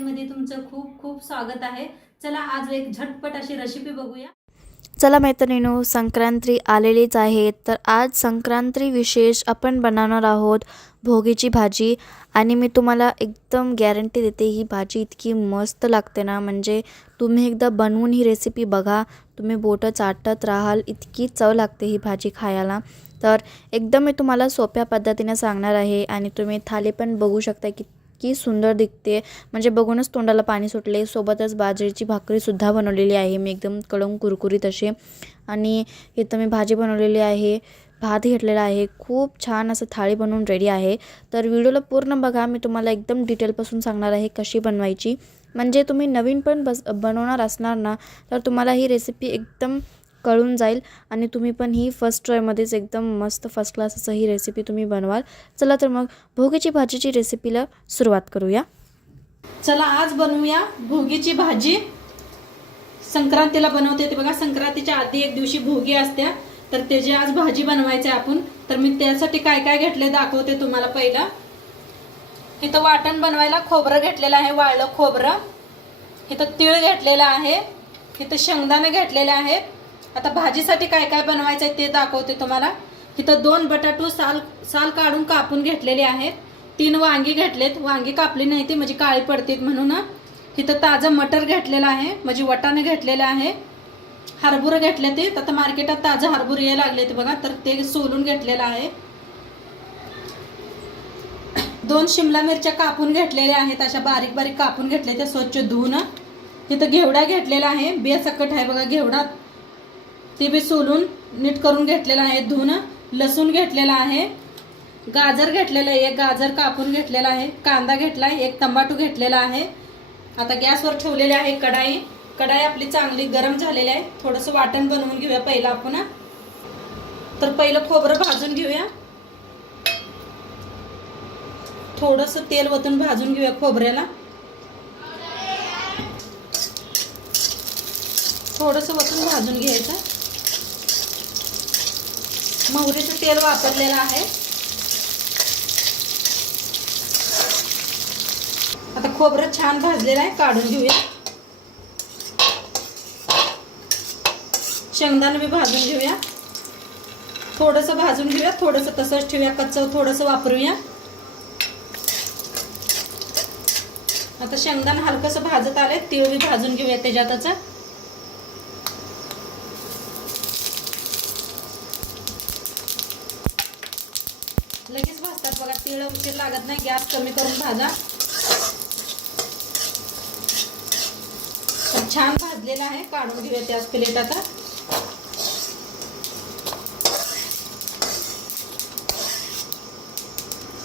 लाईफस्टाईलमध्ये तुमचं खूप खूप स्वागत आहे। चला आज एक झटपट अशी रेसिपी बघूया। चला मैत्रिणींनो, संक्रांती आलेलीच आहे, तर आज संक्रांती विशेष आपण बनवणार आहोत भोगीची भाजी। आणि मी तुम्हाला एकदम गॅरंटी देते, ही भाजी इतकी मस्त लागते ना, म्हणजे तुम्ही एकदा बनवून ही रेसिपी बघा, तुम्ही बोटं चाटत राहाल, इतकी चव लागते ही भाजी खायला। तर एकदम मी तुम्हाला सोप्या पद्धतीने सांगणार आहे आणि तुम्ही थाली पण बघू शकता की सुंदर दिसते, म्हणजे बघूनच तोंडाला पाणी सुटले। सोबतच बाजरीची भाकरी सुद्धा बनवलेली आहे मी, एकदम कडक कुरकुरीत अशी। आणि इथं मी भाजी बनवलेली आहे, भात घेतलेला आहे, खूप छान असं थाळी बनवून रेडी आहे। तर व्हिडिओला पूर्ण बघा, मी तुम्हाला एकदम डिटेलपासून सांगणार आहे कशी बनवायची, म्हणजे तुम्ही नवीन पण बनवणार असणार ना, तर तुम्हाला ही रेसिपी एकदम कळून जाईल आणि तुम्ही पण ही फर्स्ट ट्रायमध्येच एकदम मस्त फर्स्ट क्लास असं ही रेसिपी तुम्ही बनवाल। चला तर मग भोगीची भाजीची रेसिपीला सुरुवात करूया। चला आज बनवूया भोगीची भाजी। संक्रांतीला बनवते ते बघा, संक्रांतीच्या आधी एक दिवशी भोगी असते, तर त्याची आज भाजी बनवायची आपण। तर मी त्यासाठी काय काय घेतले दाखवते तुम्हाला। पहिला इथं वाटण बनवायला खोबरं घेतलेलं आहे, वाळलं खोबरं। इथं तीळ घेतलेला आहे, इथं शेंगदाणे घेतलेले आहेत। आता भाजीसाठी काय काय बनवायचं आहे ते दाखवते तुम्हाला। इथं 2 बटाटू साल काढून कापून घेतलेले आहेत, 3 वांगी घेतलेत, वांगी कापली नाही ती म्हणजे काळी पडतील म्हणून। इथं ताजं मटर घेतलेलं आहे, म्हणजे वाटाणे घेतलेले आहे। हरभरा घेतले ते, आता मार्केटात ताजं हरभरा यायला लागले ते बघा, तर ते सोलून घेतलेलं आहे। 2 शिमला मिरच्या कापून घेतलेल्या आहेत, अशा बारीक बारीक कापून घेतले ते स्वच्छ धुवून। इथं घेवडा घेतलेला आहे, बेसकट आहे बघा घेवडा, ते बी सोलून नीट करून घेतलेला आहे धुवून। लसूण घेतलेला आहे, गाजर घेतलेलं आहे, एक गाजर कापून घेतलेला आहे, कांदा घेतलाय, एक टमाटो घेतलेला आहे। आता गॅसवर ठेवलेली आहे कढाई आपली चांगली गरम झालेली आहे। थोडंसं वाटण बनवून घेऊया पहिला आपण। तर पहिलं खोबरं भाजून घेऊया, थोडंसं तेल ओतून भाजून घेऊया खोबऱ्याला, थोडंसं ओतून भाजून घ्यायचं। मोहरीचं तेल वापरलेलं आहे। आता खोबरं छान भाजलेलं आहे, काढून घेऊया। शेंगदाणे बी भाजून घेऊया, थोडंसं भाजून घेऊया, थोडंसं तसंच ठेवूया, कच्चं थोडंसं वापरूया। आता शेंगदाणे हलकंसं भाजत आले, तीळ बी भाजून घेऊया त्याच्यातच। लगेच भाजतात बघा, तीळ उशीर लागत नाही, गॅस कमी करून भाजा। छान भाजलेला आहे, काढून घेऊया त्याच प्लेटात।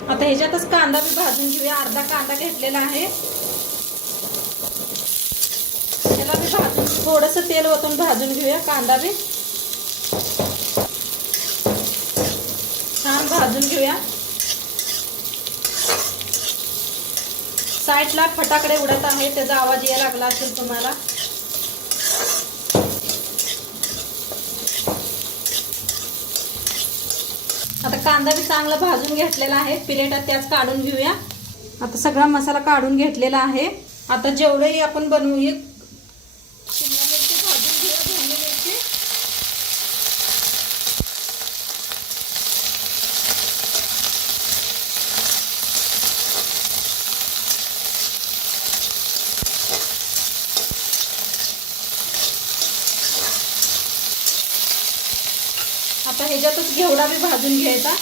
आता ह्याच्यातच कांदा बी भाजून घेऊया, अर्धा कांदा घेतलेला आहे, त्याला बी भाजून थोडंसं तेल ओतून भाजून घेऊया। कांदा बी छान भाजून घेऊया। साईडला फटाकडे उडत आहे, त्याचा आवाज यायला लागला असेल तुम्हाला। आता कांदा बी चांगला भाजून घेतलेला आहे, प्लेटात त्याच काढून घेऊया। आता सगळा मसाला काढून घेतलेला आहे। आता जेवढेही आपण बनवूया, शिमला मिरची भाजून घेऊया, ढोबळी मिरची, आता ह्याच्यातच घेवडा बी भाजून घ्यायचा।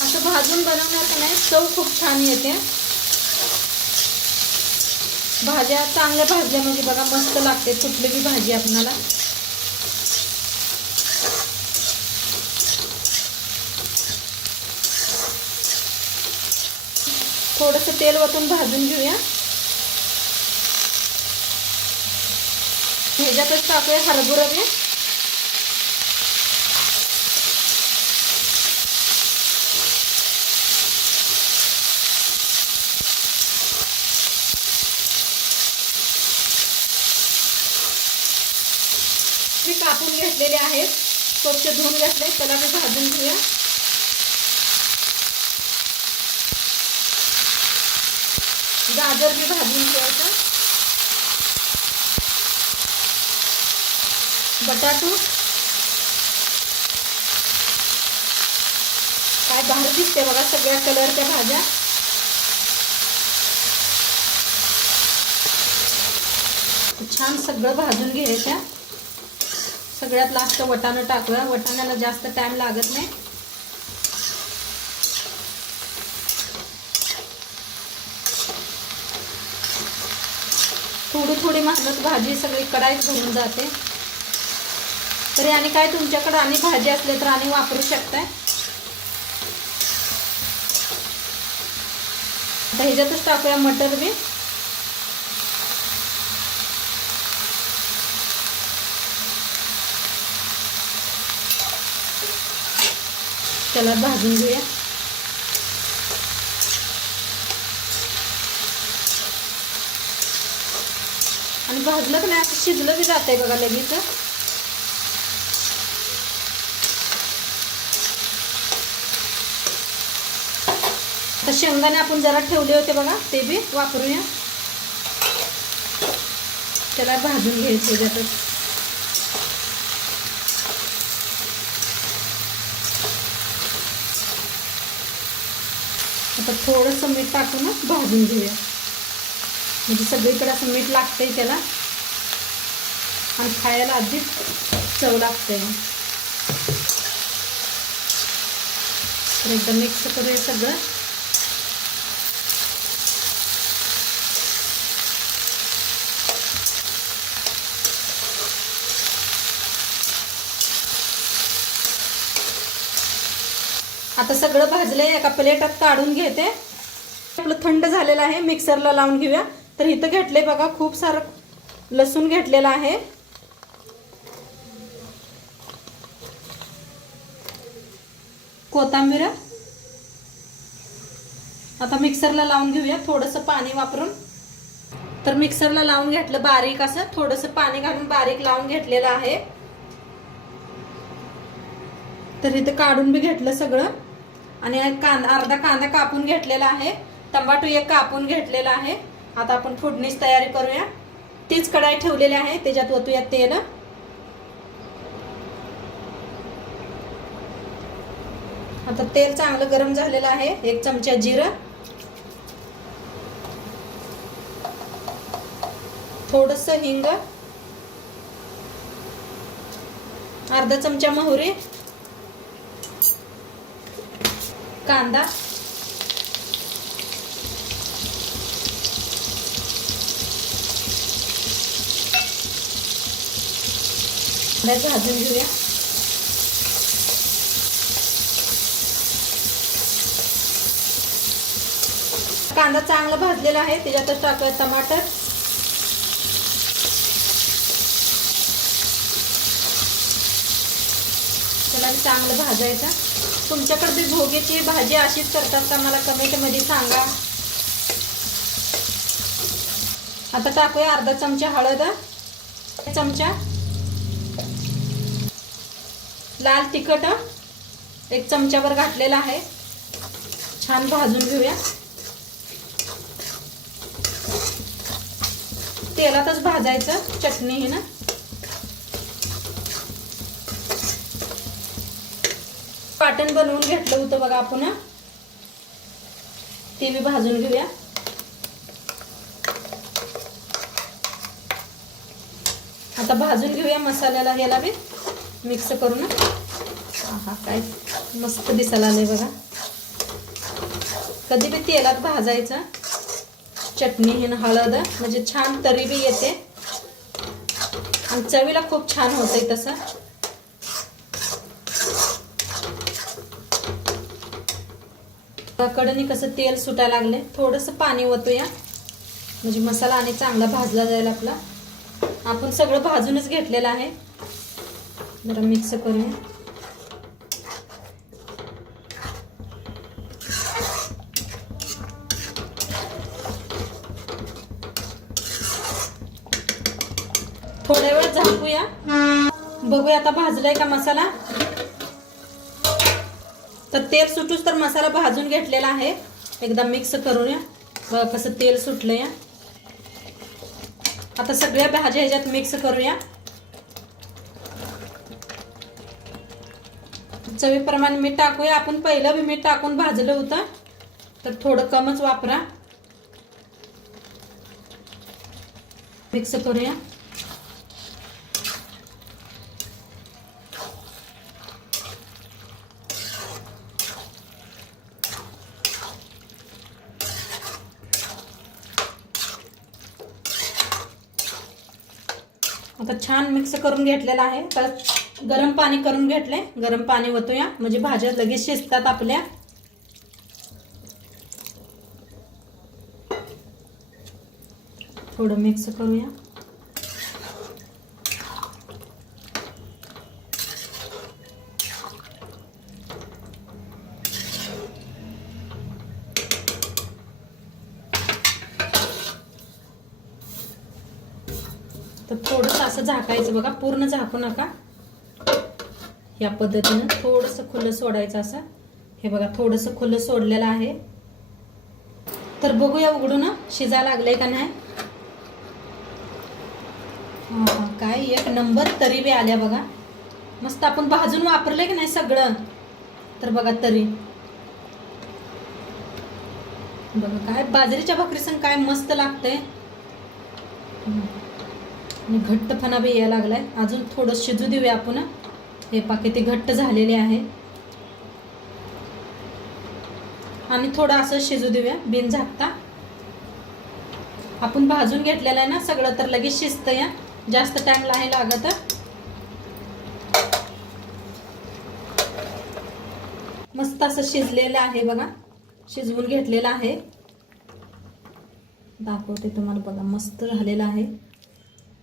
असं भाजून बनवण्यात नाही चव खूप छान येते। भाज्या चांगल्या भाजल्या म्हणजे बघा मस्त लागते कुठलीही भाजी आपल्याला। थोडंसं तेल ओतून भाजून घेऊया। ह्याच्यातच टाकूया हरभरा बी, कापून घेतलेले आहेत। स्वच्छ धुवून घेतले, त्याला मी भाजून घेऊया. गाजर बी भाजून घ्यायचं. बटाटू काय भारी दिसते बघा, सगळ्या कलरच्या भाज्या. छान सगळं भाजून घ्यायच्या. सगळ्यात लास्ट वटाणं टाकूया. वटाण्याला जास्त टाइम लागत नाही. थोडी थोडी मेहनत भाजी सगळी कढाईत भरून जाते. तरी आणि काय तुमच्याकडे आणि भाजी असले तर आणि वापरू शकताय. आता ह्याच्यातच टाकूया मटर बी. त्याला भाजून घेऊया. आणि भाजलं की नाही असं शिजलं बी जातंय बघा लगेच. आता शेंगदाणे आपण जरा ठेवले होते बघा, ते बी वापरूया. त्याला भाजून घ्यायचे त्यातच. आता थोडंसं मीठ टाकून भाजून घेऊया. म्हणजे सगळीकडे असं मीठ लागतंय त्याला आणि खायला अधिक चव लागते. तर एकदा मिक्स करूया सगळं. आता सगळं भाजलंय, एका प्लेटात काढून घेते. आपलं थंड झालेलं आहे, मिक्सरला लावून घेऊया. तर इथं घेतले बघा, खूप सारं लसूण घेतलेलं आहे. कोथिंबीर आता मिक्सरला लावून घेऊया थोडंसं पाणी वापरून. तर मिक्सरला लावून घेतलं बारीक असं, थोडंसं पाणी घालून बारीक लावून घेतलेलं आहे. तर इथं काढून बी घेतलं सगळं. आणि अर्धा कांदा कापून घेतलेला आहे. टमाटो एक कापून घेतलेला आहे. आता आपण फोडणीची तयारी करूया. तीच कढाई ठेवलेली आहे, त्याच्यात ओतूया तेल. आता तेल चांगलं गरम झालेलं आहे. 1 चमचा जिरं, थोडंसं हिंग, अर्धा चमचा मोहरी, कांदा, भाजून घेऊया. कांदा चांगला भाजलेला आहे, त्याच्यातच टाकूया टमाटर. त्याला चांगलं भाजायचं. तुमच्याकडे बी भोगीची भाजी अशीच करतात का मला कमेंटमध्ये सांगा. आता टाकूया अर्धा चमचा हळद, 1 चमचा लाल तिखट 1 चमचाभर घातलेला आहे. छान भाजून घेऊया. तेलातच भाजायचं चटणी ही ना. वाटण बनवून घेतलं होतं बघा आपण, ते बी भाजून घेऊया. आता भाजून घेऊया मसाल्याला, याला बी मिक्स करून. हा काय मस्त दिसायला आलंय बघा. कधी बी तेलात भाजायचं चटणी ही हळद, म्हणजे छान तरी बी येते आणि चवीला खूप छान होतंय तसं. कडनी कसं तेल सुटायला लागले. थोडंसं पाणी ओतूया म्हणजे मसाला आणि चांगला भाजला जाईल आपला. आपण सगळं भाजूनच घेतलेलं आहे. जरा मिक्स करूया. थोड्या वेळ झाकूया. बघूया आता भाजलाय का मसाला. तर तेल सुटूच तर मसाला भाजून घेतलेला आहे. एकदा मिक्स करूया. बघा कसं तेल सुटलंय. आता सगळ्या भाज्या ह्याच्यात मिक्स करूया. चवीप्रमाणे मीठ टाकूया. आपण पहिलं बी मीठ टाकून भाजलं होतं, तर थोडं कमच वापरा. मिक्स करूया. आता छान मिक्स करून घेतलेला आहे. तर गरम पाणी करून घेतले. गरम पाणी ओतूया म्हणजे भाज्या लगेच शिजतात आपल्या. थोडं मिक्स करूया. तर थोडंसं असं झाकायचं बघा. पूर्ण झाकू नका. या पद्धतीनं थोडंसं खुलं सोडायचं असं. हे बघा थोडंसं खुलं सोडलेलं आहे. तर बघूया उघडून शिजायला लागलंय का नाही. काय एक नंबर तरी बी आल्या बघा. मस्त आपण भाजून वापरलंय की नाही सगळं. तर बघा तरी बघा काय बाजरीच्या भाकरी संग काय मस्त लागतंय. आणि घट्टपणा बी यायला लागलाय. अजून थोडं शिजू देऊया आपण. हे पाके ते घट्ट झालेले आहे. आणि थोडं असं शिजू देऊया बिन झाकता. आपण भाजून घेतलेलं आहे ना सगळं, तर लगेच शिजतं या. जास्त टाइम नाही लागत. मस्त असं शिजलेलं आहे बघा. शिजवून घेतलेलं आहे. दाखवते तुम्हाला बघा. मस्त झालेलं आहे.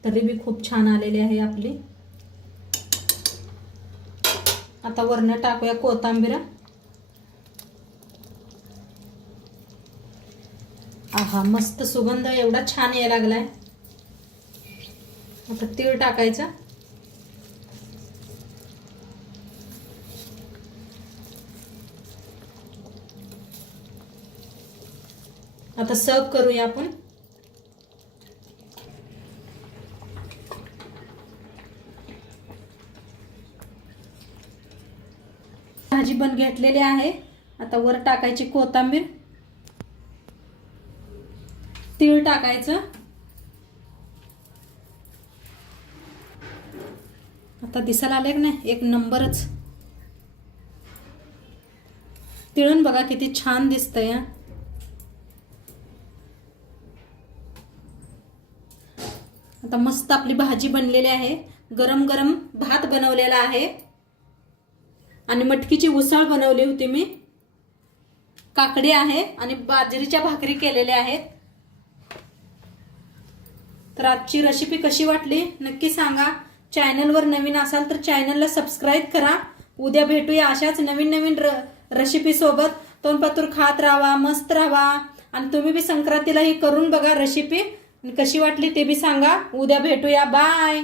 तरी बी खूप छान आलेली आहे आपली. आता वरनं टाकूया कोथिंबीर. आहा मस्त सुगंध एवढा छान यायला लागलाय. आता तीळ टाकायचं. आता सर्व करूया आपण. भाजी पण घेतलेली आहे. आता वर टाकायची कोथिंबीर. तीळ टाकायचं. आता दिसायला आले की नाही एक नंबरच. तिळून बघा किती छान दिसतंय. आता मस्त आपली भाजी बनलेली आहे. गरम गरम भात बनवलेला आहे. आणि मटकीची उसळ बनवली होती मी. काकडी आहे आणि बाजरीच्या भाकरी केलेल्या आहेत. तर आजची रेसिपी कशी वाटली नक्की सांगा. चॅनलवर नवीन असाल तर चॅनलला सबस्क्राईब करा. उद्या भेटूया अशाच नवीन नवीन रेसिपी सोबत. तोंडपातूर खात राहा, मस्त राहा. आणि तुम्ही बी संक्रांतीला ही करून बघा रेसिपी. कशी वाटली ते बी सांगा. उद्या भेटूया. बाय.